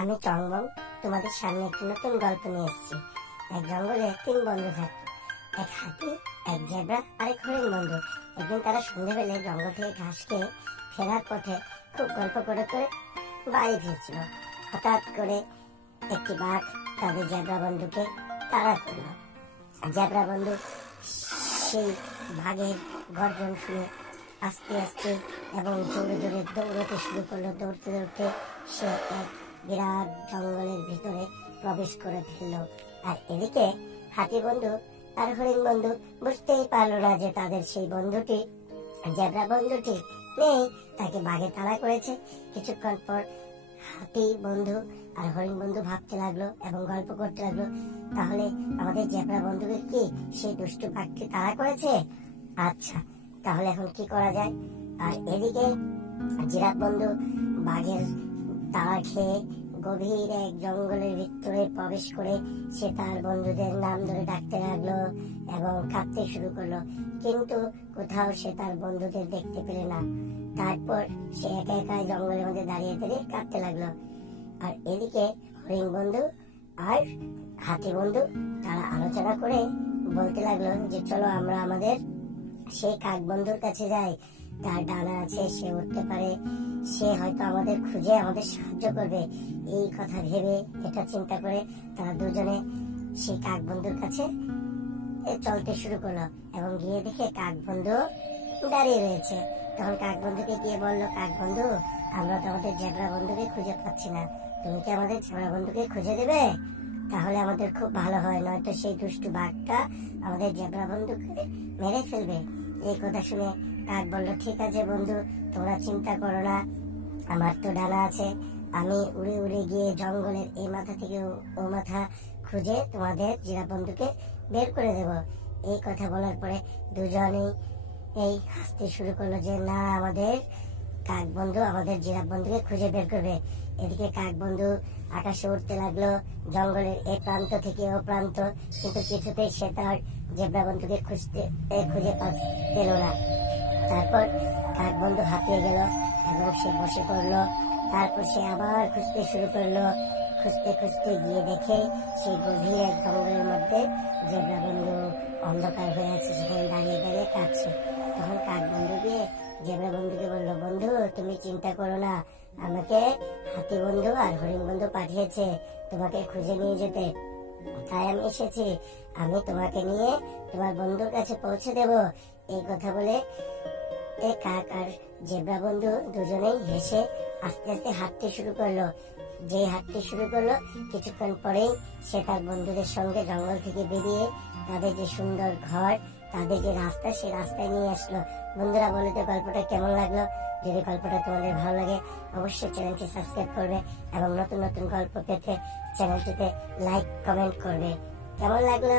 আমি চঙ্গম তোমাদের সামনে একটি নতুন গল্প নিয়ে এসেছি। এক জঙ্গলে 3 বন্ধু থাকতো, এক হাতি, এক জেব্রা আর এক হরিণ বন্ধু। একদিন তারা সন্ধ্যেবেলায় জঙ্গল থেকে ঘাস খেয়ে ফেরার পথে খুব গল্প করে করে বাড়ি ফিরছিল। হঠাৎ করে একটি বাঘ তাদের জেব্রা বন্ধুকে তাড়া করলো। জেব্রা বন্ধু সেই বাঘের গর্জন শুনে আস্তে আস্তে এবং জোরে জোরে দৌড়তে শুরু করলো। দৌড়তে দৌড়তে সে এক বিরাট জঙ্গলের ভিতরে প্রবেশ করে ফেললো। আর এদিকে হাতি বন্ধু আর হরিণ বন্ধু বুঝতেই পারলো না যে তাদের সেই বন্ধুটি, জেব্রা বন্ধুটি নেই, তাকে বাঘে তাড়া করেছে। কিছুক্ষণ পর হাতি বন্ধু আর হরিণ বন্ধু ভাবতে লাগলো এবং গল্প করতে লাগলো, তাহলে আমাদের জেব্রা বন্ধুকে কি সেই দুষ্টু বাঘটি তাড়া করেছে? আচ্ছা, তাহলে এখন কি করা যায়? আর এদিকে জিরাফ বন্ধু বাঘের তাড়া খেয়ে গভীর এক জঙ্গলের ভিতরে প্রবেশ করে সে তার বন্ধুদের নাম ধরে ডাকতে লাগলো এবং কাঁদতে শুরু করলো, কিন্তু কোথাও সে তার বন্ধুদের দেখতে পেল না। তারপর সে একা একা জঙ্গলের মধ্যে দাঁড়িয়ে দাঁড়িয়ে কাঁদতে লাগলো। আর এদিকে হরিণ বন্ধু আর হাতি বন্ধু তারা আলোচনা করে বলতে লাগলো যে চলো আমরা আমাদের সেই কাক বন্ধুর কাছে যাই, তার ডানা আছে, সে উঠতে পারে, সে হয়তো আমাদের খুঁজে আমাদের সাহায্য করবে। এই কথা ভেবে, এটা চিন্তা করে তারা দুজনে সেই কাক বন্ধুর কাছে চলতে শুরু করলো এবং গিয়ে দেখে কাক বন্ধু দাঁড়িয়ে রয়েছে। তখন কাক বন্ধুকে গিয়ে বললো, কাক বন্ধু, আমরা তো আমাদের জেব্রা বন্ধুকে খুঁজে পাচ্ছি না, তুমি কি আমাদের জেব্রা বন্ধুকে খুঁজে দেবে? তাহলে আমাদের খুব ভালো হয়, নয়তো সেই দুষ্টু বাঘটা আমাদের জেব্রা বন্ধুকে মেরে ফেলবে। এই কথা শুনে কাক বলল, ঠিক আছে বন্ধু, তোমরা চিন্তা করো না, আমার তো ডানা আছে, আমি উড়ে উড়ে গিয়ে জঙ্গলের এই মাথা থেকে ও মাথা খুঁজে তোমাদের জিরাফ বন্ধুকে বের করে দেব। এই কথা বলার পরে দুজনেই এই হাসতে শুরু করলো যে না, আমাদের কাক বন্ধু আমাদের জিরাফ বন্ধুকে খুঁজে বের করবে। এদিকে কাক বন্ধু আকাশে উঠতে লাগলো জঙ্গলের এই প্রান্ত থেকে ও প্রান্ত, কিন্তু কিছুতেই সে তার জেব্রা বন্ধুকে খুঁজে পেল না। তারপর কাক বন্ধু হাঁপিয়ে গেল এবং সে বসে পড়লো। তারপর সে আবার খুঁজতে শুরু করলো। খুঁজতে খুঁজতে গিয়ে দেখে সেই গভীর এক জঙ্গলের মধ্যে জেব্রা বন্ধু অন্ধকার হয়ে আছে, সেখানে দাঁড়িয়ে দাঁড়িয়ে কাঁদছে। তখন কাক বন্ধু গিয়ে জেব্রা বন্ধুকে বললো, বন্ধু তুমি চিন্তা করো না, আমাকে হাতি বন্ধু আর হরিণ বন্ধু পাঠিয়েছে তোমাকে খুঁজে নিয়ে যেতে, তাই আমি এসেছি, আমি তোমাকে নিয়ে তোমার বন্ধুর কাছে পৌঁছে দেব। এই কথা বলে কাক আর জেব্রা বন্ধু দুজনেই হেসে আস্তে আস্তে হাঁটতে শুরু করলো। যে হাঁটতে শুরু করলো, কিছুক্ষণ পরেই সে তার বন্ধুদের সঙ্গে জঙ্গল থেকে বেরিয়ে তাদের যে সুন্দর ঘর, তাদের যে রাস্তা, সেই রাস্তায় নিয়ে আসলো। বন্ধুরা, বলে তো গল্পটা কেমন লাগলো? যদি গল্পটা তোমাদের ভালো লাগে অবশ্যই চ্যানেলটি সাবস্ক্রাইব করবে এবং নতুন নতুন গল্প পেতে চ্যানেলটিতে লাইক কমেন্ট করবে। কেমন লাগলো?